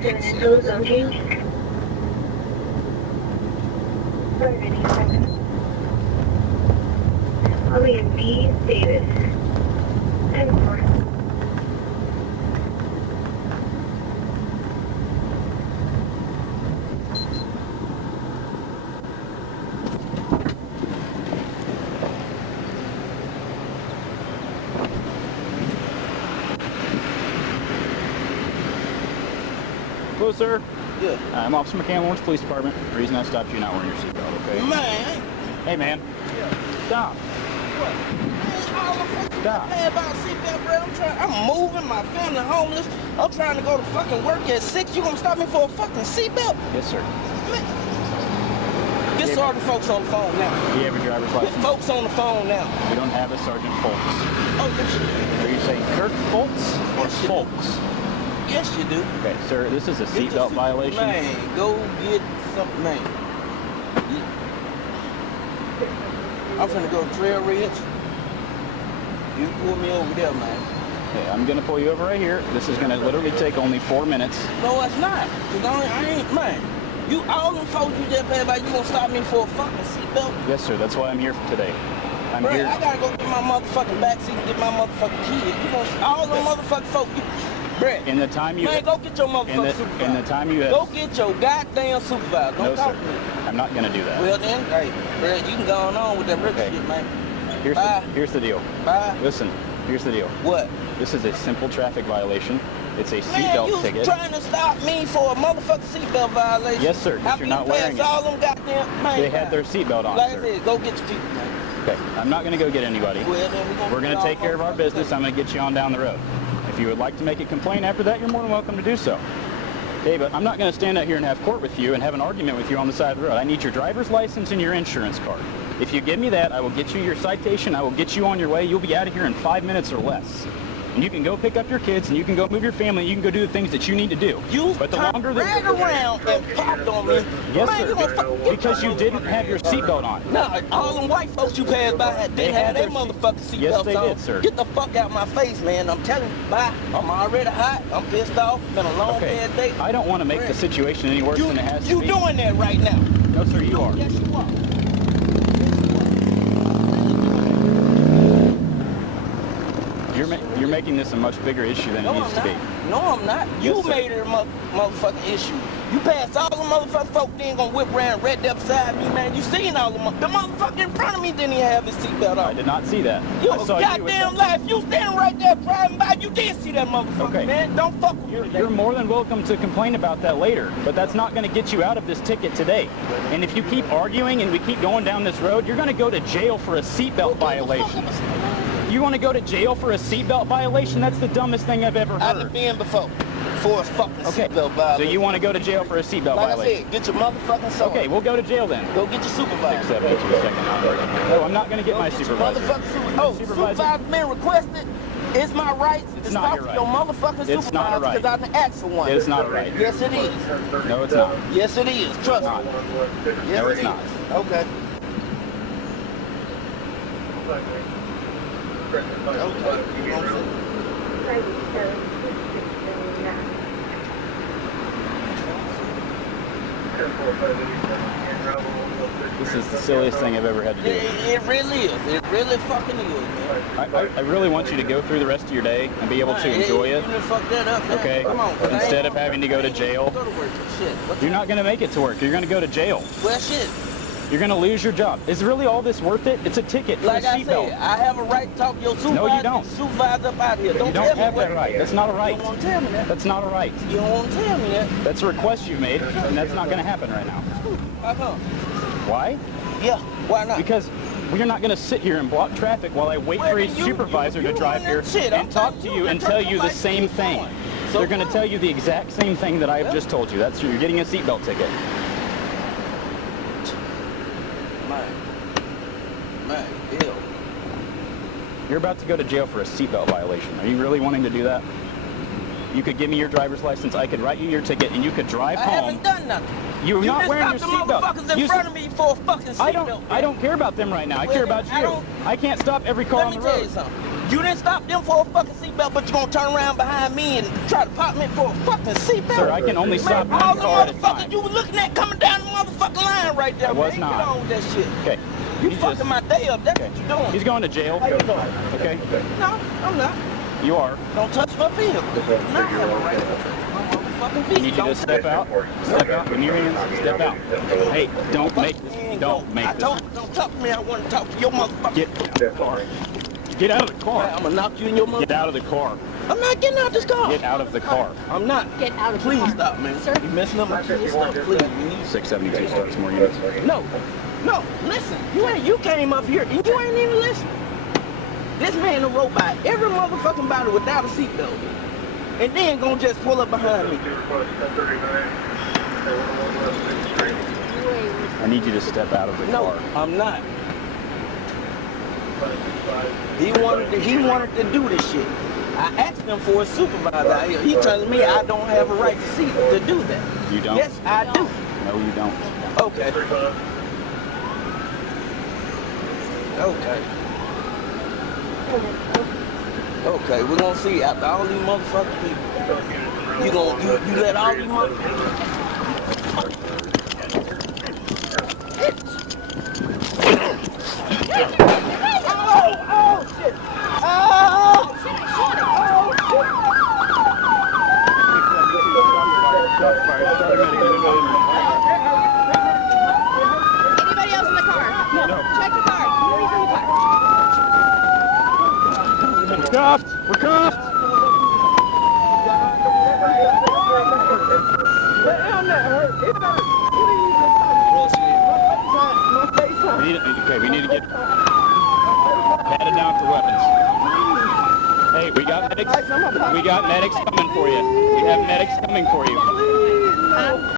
Still zone change. I'll be in B, David. 10-4. Hello, sir. Yeah. I'm Officer McCann, Lawrence Police Department. The reason I stopped you not wearing your seatbelt, okay? Man. Hey, man. Yeah. Stop. What? Man, all the fucking Stop. mad about seatbelt, bro. I'm moving, my family homeless. I'm trying to go to fucking work at 6. You gonna stop me for a fucking seatbelt? Yes, sir. Man. Get Sergeant Folks on the phone now. Do you have your driver's license? Get folks on the phone now. We don't have a Sergeant Folks. Oh, yes, you do. Are you saying Kirk Folks or Yes, you do. Folks? Yes, you do. Okay, sir, this is a seatbelt violation. Man, go get something, man. I'm finna go to Trail Ridge. You pull me over there, man. Okay, I'm gonna pull you over right here. This is gonna literally take only 4 minutes. No, it's not. Cause I ain't, man. You, all them folks you just paid by, you gonna stop me for a fucking seatbelt? Yes, sir, that's why I'm here today. I'm Bruh, here. I gotta go get my motherfucking backseat and get my motherfucking kid. You know, all them motherfucking folks, bruh. In the time you... Man, go get your motherfucking supervisor. In the time you have... Go get your goddamn supervisor. Don't No, talk sir. to me. I'm not gonna do that. Well then, hey, bruh, you can go on with that rich Okay. shit, man. Here's the deal. Bye. Listen, here's the deal. What? This is a simple traffic violation. It's a Man, seatbelt you ticket. trying to stop me for a motherfucking seatbelt violation? Yes, sir, 'cause you're not wearing it. all them goddamn, man. They had their seatbelt on, Like sir. I said, go get your people, man. Okay, I'm not gonna go get anybody. Well, then We're gonna take care of our business. I'm gonna get you on down the road. If you would like to make a complaint after that, you're more than welcome to do so. Okay, but I'm not gonna stand out here and have court with you and have an argument with you on the side of the road. I need your driver's license and your insurance card. If you give me that, I will get you your citation. I will get you on your way. You'll be out of here in 5 minutes or less. And you can go pick up your kids, and you can go move your family, and you can go do the things that you need to do. You but the longer ran around and popped on me. Yes, man, sir. You gonna Because you didn't have your seatbelt on. No, all them white folks you passed by didn't have their motherfucking seatbelts Yes, they on. did, sir. Get the fuck out my face, man. I'm telling you, bye. I'm already hot. I'm pissed off. Been a long bad day. I don't want to make the situation any worse than it has to be. You doing that right now? No, sir, you are. Yes, you are. You're making this a much bigger issue than it needs to be. No, I'm not. You Yes, sir. made it a motherfucking issue. You passed all the motherfucking folk, they ain't gonna whip around right there beside me, man. You seen all the motherfucker in front of me didn't even have his seatbelt on. I did not see that. You I a saw you with goddamn that. life. You standing right there driving by. You did see that motherfucker, Okay. man. Don't fuck with me. You're more than welcome to complain about that later, but that's not going to get you out of this ticket today. And if you keep arguing and we keep going down this road, you're going to go to jail for a seatbelt violation. You want to go to jail for a seatbelt violation? That's the dumbest thing I've ever heard. I've been before. For a fucking seatbelt violation. So you want to go to jail for a seatbelt like violation? I said, get your motherfucking soul. Okay, we'll go to jail then. Go get your supervisor. Accept it for a second. No, I'm not going to get my supervisor. Supervisor been requested. It's my right to not stop your right. your motherfucking It's not a supervisor right. because I didn't ask for one. It's not a right. Yes, it is. No, it's not. Yes, it is. Trust me. Yes, No, it it's is. not. Okay. This is the silliest thing I've ever had to do. It really is. It really fucking is, man. I really want you to go through the rest of your day and be able to enjoy it. You done fucked that up, man. Okay? Come on. Instead of having to go to jail. Go to work. Shit. You're not going to make it to work. You're going to go to jail. Well, shit. You're going to lose your job. Is really all this worth it? It's a ticket for Like a I seatbelt. said, I have a right to talk to your supervisor. No, you don't. Supervisor up out here. You Don't don't tell me have what that right. That's not a right. You don't want to tell me that. That's not a right. You don't want to tell me that. That's a request you've made, and that's not going to happen right now. How come? Why? Yeah, why not? Because we're not going to sit here and block traffic while I wait for a supervisor to drive here and talk to you and tell you the same thing. They're going to tell you the exact same thing that I have just told you. That's you're getting a seatbelt ticket. Man, Bill. You're about to go to jail for a seatbelt violation. Are you really wanting to do that? You could give me your driver's license, I could write you your ticket, and you could drive home. I haven't done nothing. You're not wearing your seatbelt. Motherfuckers in front of me for a fucking seatbelt. I don't care about them right now. I care about you. I can't stop every car on the road. Let me tell you something. You didn't stop them for a fucking seatbelt, but you gonna turn around behind me and try to pop me for a fucking seatbelt? Sir, I can only stop man, one all the car at a motherfuckers time. you was looking at coming down the motherfucking line right there, I was man. not. Get on with that shit. Okay. You fucking my day up. That's what you doing. He's going to jail. How you doing? Okay. No, I'm not. You are. Don't touch my vehicle. Not have a right to touch my motherfucking vehicle. I need you to step out. Step out. Give me your hands. Step out. Hey, don't make this. Don't make I this. told you, don't talk to me. I want to talk to your motherfucker. Get out of the car. Get out of the car. I'm gonna knock you in your mother. Get out of the car. I'm not getting out this car. Get out of the car. I'm not. Get out of the Please car. stop, man. Sir? You're messing up my kid's stuff. Please. You need 672 starts more units. No. No. Listen. You came up here and you ain't even listening. This man done rode by every motherfucking body without a seatbelt. And then gonna just pull up behind me. I need you to step out of the No, car. I'm not. He wanted to do this shit. I asked him for a supervisor out here. He telling me I don't have a right to do that. You don't? Yes, I do. No, you don't. Okay. Okay. Okay, we're gonna see after all these motherfucking people. You let all these motherfuckers. Oh shit! Anybody else in the car? No. Check the car. Nobody's in the car. We're cuffed. We're cuffed. I'm not hurt. It hurt. We need to get patted down for weapons. Hey, we got medics. We got medics coming for you. We have medics coming for you.